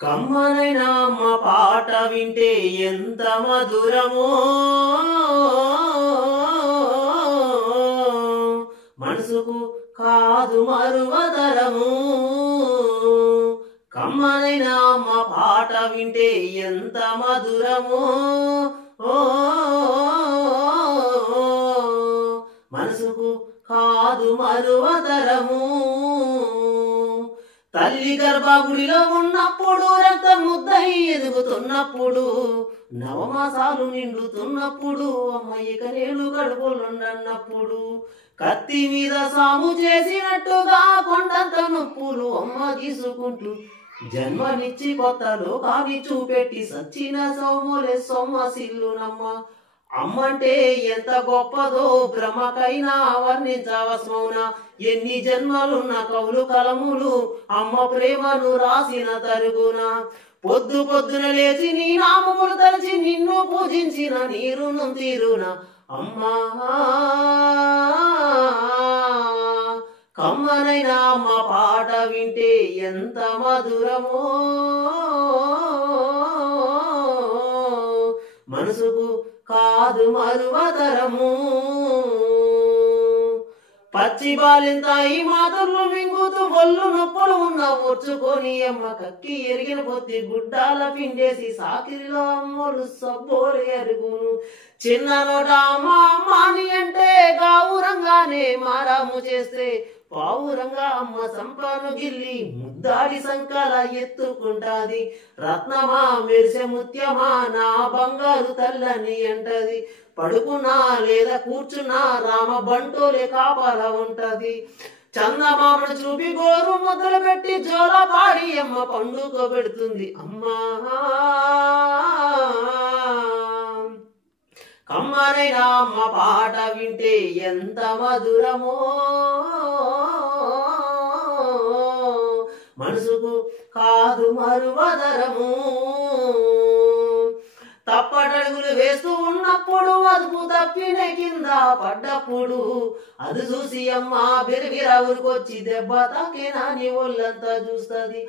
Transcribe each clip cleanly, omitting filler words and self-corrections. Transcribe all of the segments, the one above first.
కమ్మనైన అమ్మ పాట వింటే ఎంత మధురమో, మనసుకు కాదు మరువతరము. కమ్మనైన అమ్మ పాట వింటే ఎంత మధురమో, మనసుకు కాదు మరువతరము. తల్లి గర్భగుడిలో ఉన్నప్పుడు, రక్తం ముద్దై ఎదుగుతున్నప్పుడు, నవమాసాలు నిండుతున్నప్పుడు, అమ్మయ్యక నేను గడుపులుండన్నప్పుడు, కత్తి మీద సాము చేసినట్టుగా కొండంత నొప్పులు అమ్మ తీసుకుంటూ, జన్మనిచ్చి కొత్త లోకాన్ని చూపెట్టి సచ్చిన సౌములే సొమ్మసిల్లునమ్మ. అమ్మంటే ఎంత గొప్పదో బ్రహ్మకైనా వర్ణించవస్మౌన. ఎన్ని జన్మలున్న కవులు కలములు అమ్మ ప్రేమను రాసిన తరుగున. పొద్దు పొద్దున లేచి నీ నామములు తలచి నిన్ను పూజించిన నీ రుణం తీరున. అమ్మా కమ్మనైన అమ్మ పాట వింటే ఎంత మధురమో, మనసుకు కాదు మరువతరము. పచ్చి బాలింత ఈ మాతర్లు మింగుతూ ఒళ్ళు నొప్పులు ఉన్న ఓర్చుకొని అమ్మ కక్కి ఎరిగిన పొత్తి గుడ్డాల పిండేసి సాకిరిలో అమ్మలు సబ్బోలు ఎరుగును. చిన్న నోట అమ్మ అమ్మాని అంటే గావురంగానే మారాము చేస్తే, పావురంగా అమ్మ సంపాను గిల్లి ముద్దాడి సంకల ఎత్తుకుంటాది. రత్నమా మెరిసె ముత్యమా నా బంగారు తల్లని అంటది. పడుకున్నా లేదా కూర్చున్నా రామ బంటోలే కాపాల ఉంటది. చందమామను చూపి గోరు ముద్దలు పెట్టి జోల పాడి అమ్మ పండుగ పెడుతుంది. అమ్మా కమ్మనైన అమ్మ పాట వింటే ఎంత మధురమో, మనసుకు కాదు మరువదరము. తప్పటడుగులు వేస్తూ ఉన్నప్పుడు, అదుపు తప్పిన కింద పడ్డప్పుడు, అది చూసి అమ్మ బిరిగిర ఊరికొచ్చి దెబ్బ తాకేనా నీ ఒళ్ళంతా చూస్తుంది.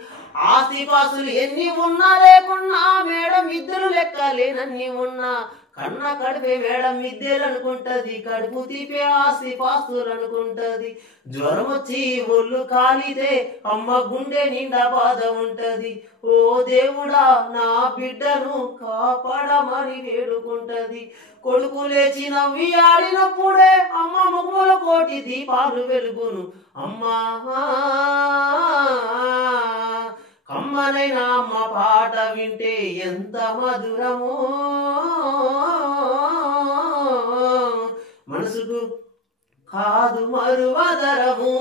ఆస్తి పాసులు ఎన్ని ఉన్నా లేకున్నా, మేడం ఇద్దరు లెక్కలేనన్ని ఉన్నా, కన్న కడిపే మేడం మిద్దెలు అనుకుంటది, కడుపు తీపే ఆస్తి పాస్తులు అనుకుంటది. జ్వరం వచ్చి ఒళ్ళు కాలితే అమ్మ గుండె నిండా బాధ ఉంటది. ఓ దేవుడా నా బిడ్డను కాపాడమని వేడుకుంటది. కొడుకు లేచి నవ్వి ఆడినప్పుడే అమ్మ ముగ్గుల కోటి దీపాలు వెలుగును. అమ్మా కమ్మనైన అమ్మ పాట వింటే ఎంత మధురమో, మనసుకు కాదు మరువదరము.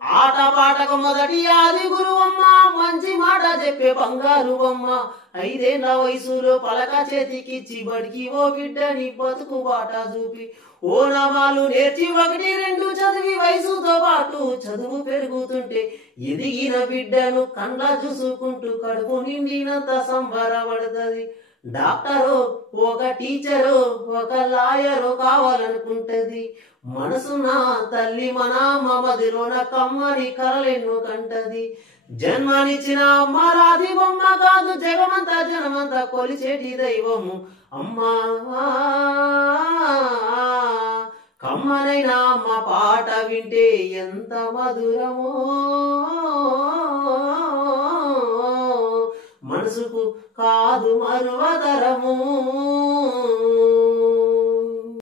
ఆట పాటకు మొదటి ఆది గురువమ్మ, మంచి మాట చెప్పే బంగారు అమ్మ. 5 ఏళ్ల వయసులో పలక చేతికిచ్చి బడికి ఓ బిడ్డని బతుకు బాట చూపి, ఓ నామాలు నేర్చి 1, 2 చదివి వయసుతో పాటు చదువు పెరుగుతుంటే, ఎదిగిన బిడ్డను కండ్ల చూసుకుంటూ కడుపు నిండినంత సంబరపడుతుంది. డాక్టరు ఒక టీచరు ఒక లాయరు కావాలనుకుంటది. మనసున తల్లి మన మదిలోన కమ్మని కలలెన్నో కంటది. జన్మనిచ్చిన అమ్మ రాతి బొమ్మ కాదు, జగమంతా జనమంతా కొలిచేటి దైవము. అమ్మా కమ్మనైన అమ్మ పాట వింటే ఎంత మధురమో, మనసుకు కాదు మరువతరము.